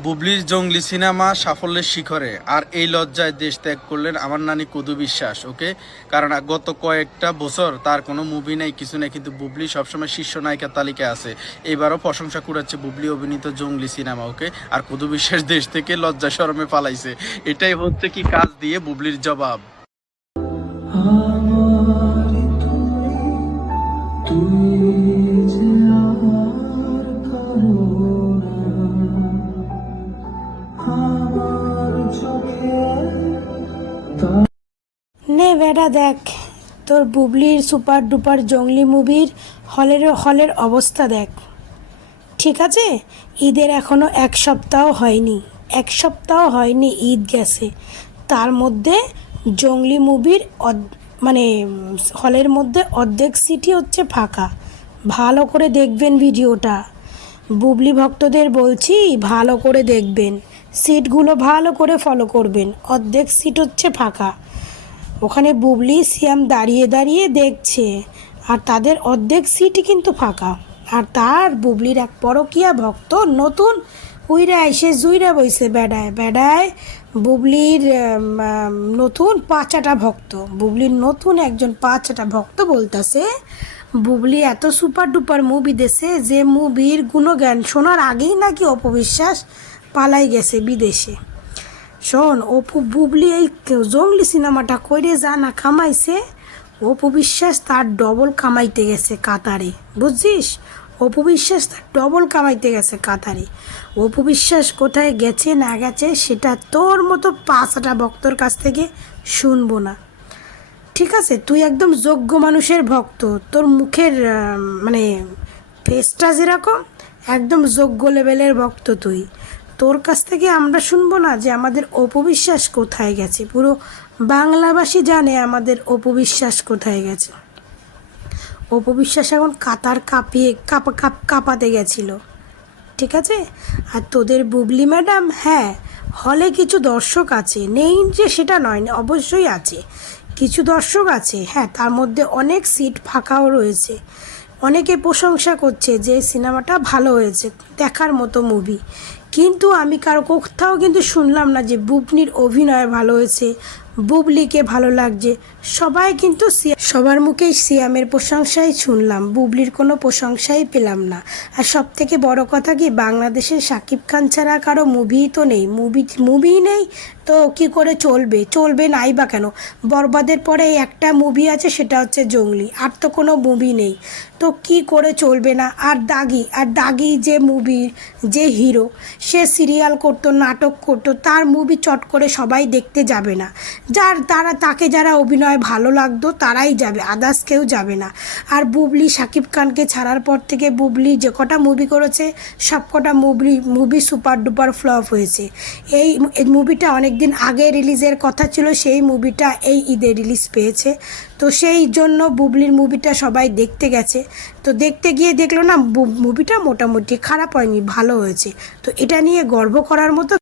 বুবলির জঙ্গলি সিনেমা সাফল্যের শিখরে, আর এই লজ্জায় দেশ ত্যাগ করলেন আমার নানি কদু বিশ্বাস। ওকে, কারণ গত কয়েকটা বছর তার কোনো মুভি নেই, কিছু নেই, কিন্তু বুবলি সবসময় শীর্ষ নায়িকার তালিকায় আছে। এবারও প্রশংসা করাচ্ছে বুবলি অভিনীত জঙ্গলি সিনেমা। ওকে, আর কদু বিশ্বাস দেশ থেকে লজ্জা শরমে পালাইছে। এটাই হচ্ছে কি কাজ দিয়ে বুবলির জবাব। নে বেটা দেখ তোর বুবলির সুপার ডুপার জঙ্গলি মুভির হলের অবস্থা দেখ। ঠিক আছে, ঈদের এখনো এক সপ্তাহ হয়নি ঈদ গেছে, তার মধ্যে জঙ্গলি মুভির মানে হলের মধ্যে অর্ধেক সিটই হচ্ছে ফাঁকা। ভালো করে দেখবেন ভিডিওটা, বুবলি ভক্তদের বলছি ভালো করে দেখবেন, সিটগুলো ভালো করে ফলো করবেন, অর্ধেক সিট হচ্ছে ফাঁকা। ওখানে বুবলি সিয়াম দাঁড়িয়ে দাঁড়িয়ে দেখছে, আর তাদের অর্ধেক সিটই কিন্তু ফাঁকা। আর তার বুবলির এক পরকীয়া ভক্ত নতুন উইরা এসে জুইরা বইছে বেড়ায় বেড়ায় বুবলির নতুন পাঁচাটা ভক্ত, বুবলির নতুন একজন পাঁচাটা ভক্ত বলতেছে বুবলি এত সুপার ডুপার মুভি দেছে যে মুভির গুণগান শোনার আগেই নাকি অপবিশ্বাস পালাই গেছে বিদেশে। শোন, বুবলি এই জঙ্গলি সিনেমাটা কইরে যা না কামাইছে, অপবিশ্বাস তার ডবল কামাইতে গেছে কাতারে, বুঝছিস? অপবিশ্বাস তার ডবল কামাইতে গেছে কাতারে। অপবিশ্বাস কোথায় গেছে না গেছে সেটা তোর মতো পাঁচটা ভক্তর কাছ থেকে শুনবো না, ঠিক আছে? তুই একদম যোগ্য মানুষের ভক্ত, তোর মুখের মানে ফেসটা যেরকম একদম যোগ্য লেভেলের ভক্ত তুই। তোর কাছ থেকে আমরা শুনবো না যে আমাদের অপবিশ্বাস কোথায় গেছে? পুরো বাংলাভাষী জানে আমাদের অপবিশ্বাস কোথায় গেছে। অপবিশ্বাস এখন কাতার কাঁপাতে গেছিল, ঠিক আছে? আর তোদের বুবলি ম্যাডাম, হ্যাঁ হলে কিছু দর্শক আছে, নেই যে সেটা নয়, অবশ্যই আছে কিছু দর্শক আছে, হ্যাঁ তার মধ্যে অনেক সিট ফাঁকাও রয়েছে। অনেকে প্রশংসা করছে যে সিনেমাটা ভালো হয়েছে, দেখার মতো মুভি। কিন্তু আমি কারো কোথাও কিন্তু শুনলাম না যে বুবলির অভিনয় ভালো হয়েছে, বুবলিকে ভালো লাগছে। সবাই কিন্তু সবার মুখেই সিয়ামের প্রশংসাই শুনলাম, বুবলির কোনো প্রশংসাই পেলাম না। আর সব থেকে বড় কথা কি, বাংলাদেশের শাকিব খান ছাড়া কারো মুভিই তো নেই, মুভি নেই তো কি করে চলবে নাই বা কেন? বরবাদের পরে একটা মুভি আছে, সেটা হচ্ছে জঙ্গলি, আর তো কোনো মুভি নেই, তো কি করে চলবে না? আর দাগি যে মুভির যে হিরো, সে সিরিয়াল করতো, নাটক করতো, তার মুভি চট করে সবাই দেখতে যাবে না। তাকে যারা অভিনয় ভালো লাগতো তারাই যাবে, আদার্স কেউ যাবে না। আর বুবলি শাকিব খানকে ছাড়ার পর থেকে বুবলি যে কটা মুভি করেছে সব কটা মুভি সুপার ডুপার ফ্লপ হয়েছে। এই মুভিটা অনেক দিন আগে রিলিজের কথা ছিল, সেই মুভিটা এই ঈদে রিলিজ পেয়েছে, তো সেই জন্য বুবলির মুভিটা সবাই দেখতে গেছে। তো দেখতে গিয়ে দেখলো না মুভিটা মোটামুটি খারাপ হয়নি, ভালো হয়েছে। তো এটা নিয়ে গর্ব করার মতো